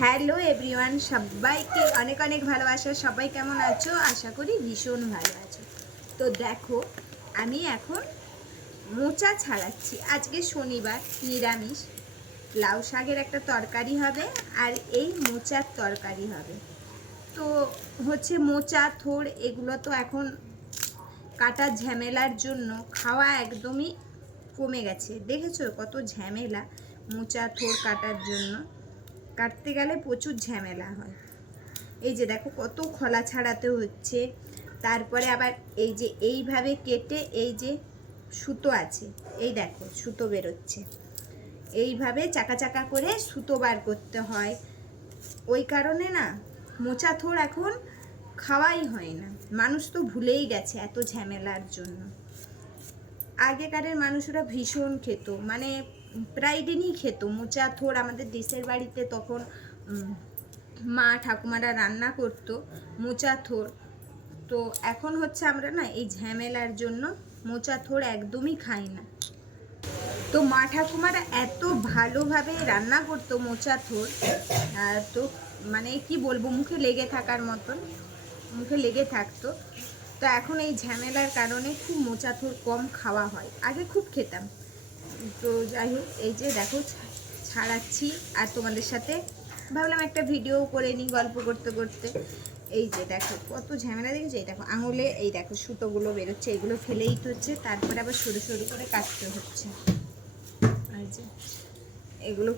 Hello everyone, সবাইকে অনেক অনেক ভালোবাসা। সবাই কেমন আছো? আশা করি ভীষণ ভালো আছো। তো দেখো, আমি এখন মোচা ছাড়াচ্ছি। আজকে শনিবার, নিরামিষ। লাউ শাকের একটা তরকারি হবে আর এই মোচার তরকারি হবে। তো হচ্ছে মোচা থোড় এগুলো তো এখন কাটার ঝামেলার জন্য খাওয়া একদমই কমে গেছে। দেখেছো কত ঝামেলা মোচা থোড় কাটার জন্য। কাটতে গেলে প্রচুর ঝামেলা হয়। এই যে দেখো কত খোলা ছাড়াতে হচ্ছে। তারপরে আবার এই যে এইভাবে কেটে এই যে সুতো আছে, এই দেখো সুতো বেরোচ্ছে, এইভাবে চাকা চাকা করে সুতো বার করতে হয়। ওই কারণে না মোচা থোড় এখন খাওয়াই হয় না। মানুষ তো ভুলেই গেছে এত ঝামেলার জন্য। আগেকারের মানুষরা ভীষণ খেত, মানে প্রায় দিনই খেত মোচা থোড়। আমাদের দেশের বাড়িতে তখন মা ঠাকুমারা রান্না করতো মোচা থোড়। তো এখন হচ্ছে আমরা না এই ঝামেলার জন্য মোচা থোড় একদমই খাই না। তো মা ঠাকুমারা এত ভালোভাবে রান্না করতো মোচা থোড়, তো মানে কি বলবো, মুখে লেগে থাকার মতন মুখে লেগে থাকতো। তো এখন এই ঝামেলার কারণে খুব মোচা থোড় কম খাওয়া হয়। আগে খুব খেতাম। তো যাই হোক, এই যে দেখো ছাড়াচ্ছি আর তোমাদের সাথে ভাবলাম একটা ভিডিও করে নিই গল্প করতে করতে। এই যে দেখো কত ঝামেলা, দেখেছো? এই দেখো আঙুলে এই দেখো সুতোগুলো বেরোচ্ছে, এগুলো ফেলেই তো হচ্ছে, তারপরে আবার সরু সরু করে কাটতে হচ্ছে। আর যে এগুলো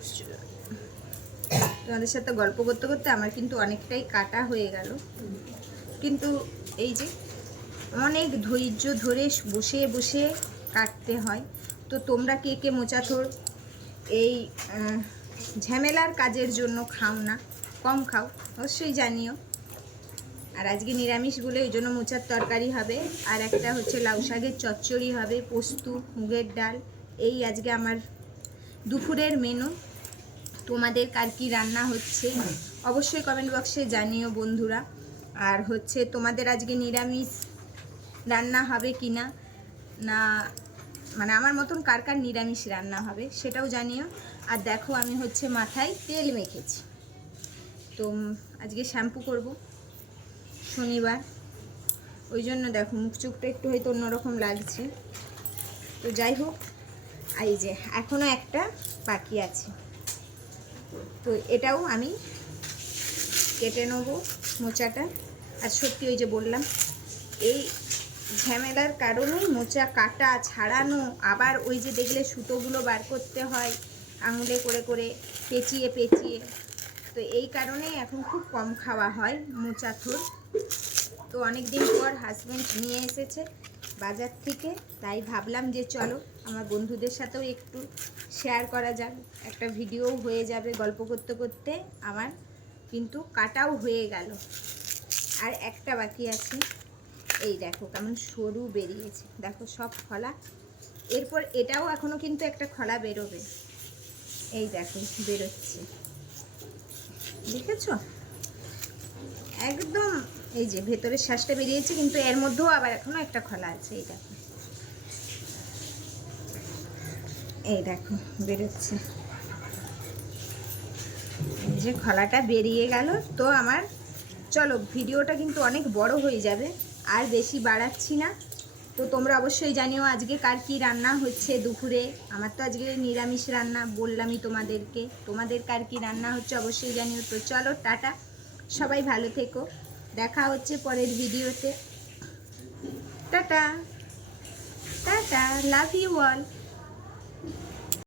তোমাদের সাথে গল্প করতে করতে আমার কিন্তু অনেকটাই কাটা হয়ে গেল। কিন্তু এই যে অনেক ধৈর্য ধরে বসে বসে কাটতে হয়। তো তোমরা কে কে মোচা থোড় এই ঝামেলার কাজের জন্য খাও না, কম খাও, অবশ্যই জানিও। আর আজকে নিরামিষ বলে ওই জন্য মোচার তরকারি হবে, আর একটা হচ্ছে লাউ শাকের চচ্চড়ি হবে, পোস্ত, মুগের ডাল। এই আজকে আমার দুপুরের মেনু। তোমাদের কার কী রান্না হচ্ছে অবশ্যই কমেন্ট বক্সে জানিও বন্ধুরা। আর হচ্ছে তোমাদের আজকে নিরামিষ রান্না হবে কি না, না মানে আমার মতন কার কার নিরামিষ রান্না হবে সেটাও জানিও। আর দেখো আমি হচ্ছে মাথায় তেল মেখেছি। তো আজকে শ্যাম্পু করব, শনিবার, ওই জন্য দেখো মুখ চোখটা একটু হয়তো অন্যরকম লাগছে। তো যাই হোক, এই যে এখনও একটা বাকি আছে, তো এটাও আমি কেটে নেবো মোচাটা। আর সত্যি ওই যে বললাম, এই ঝামেলার কারণেই মোচা কাটা ছাড়ানো, আবার ওই যে দেখলে সুতোগুলো বার করতে হয় আঙুলে করে করে পেঁচিয়ে পেঁচিয়ে। তো এই কারণেই এখন খুব কম খাওয়া হয় মোচা থোড়। তো অনেক দিন পর হাজব্যান্ড নিয়ে এসেছে বাজার থেকে, তাই ভাবলাম যে চলো আমার বন্ধুদের সাথেও একটু শেয়ার করা যাক, একটা ভিডিও হয়ে যাবে। গল্প করতে করতে আমার কিন্তু কাটাও হয়ে গেল, আর একটা বাকি আছে। এই দেখো কেমন সরু বেরিয়েছে, দেখো সব খোলা। এরপর এটাও এখনও কিন্তু একটা খোলা বেরোবে, এই দেখো বেরোচ্ছে, দেখেছো? একদম এই যে ভেতরের শ্বাসটা বেরিয়েছে, কিন্তু এর মধ্যেও আবার এখনো একটা খোলা আছে। এই দেখো, এই দেখো বেরোচ্ছে, এই যে খোলাটা বেরিয়ে গেল। তো আমার চলো ভিডিওটা কিন্তু অনেক বড় হয়ে যাবে, আর বেশি বাড়াচ্ছি না। তো তোমরা অবশ্যই জানিও আজকে কার কী রান্না হচ্ছে দুপুরে। আমার তো আজকে নিরামিষ রান্না বললামই তোমাদেরকে, তোমাদের কার কী রান্না হচ্ছে অবশ্যই জানিও। তো চলো টাটা, সবাই ভালো থেকো, দেখা হচ্ছে পরের ভিডিওতে। Tata tata, love you all.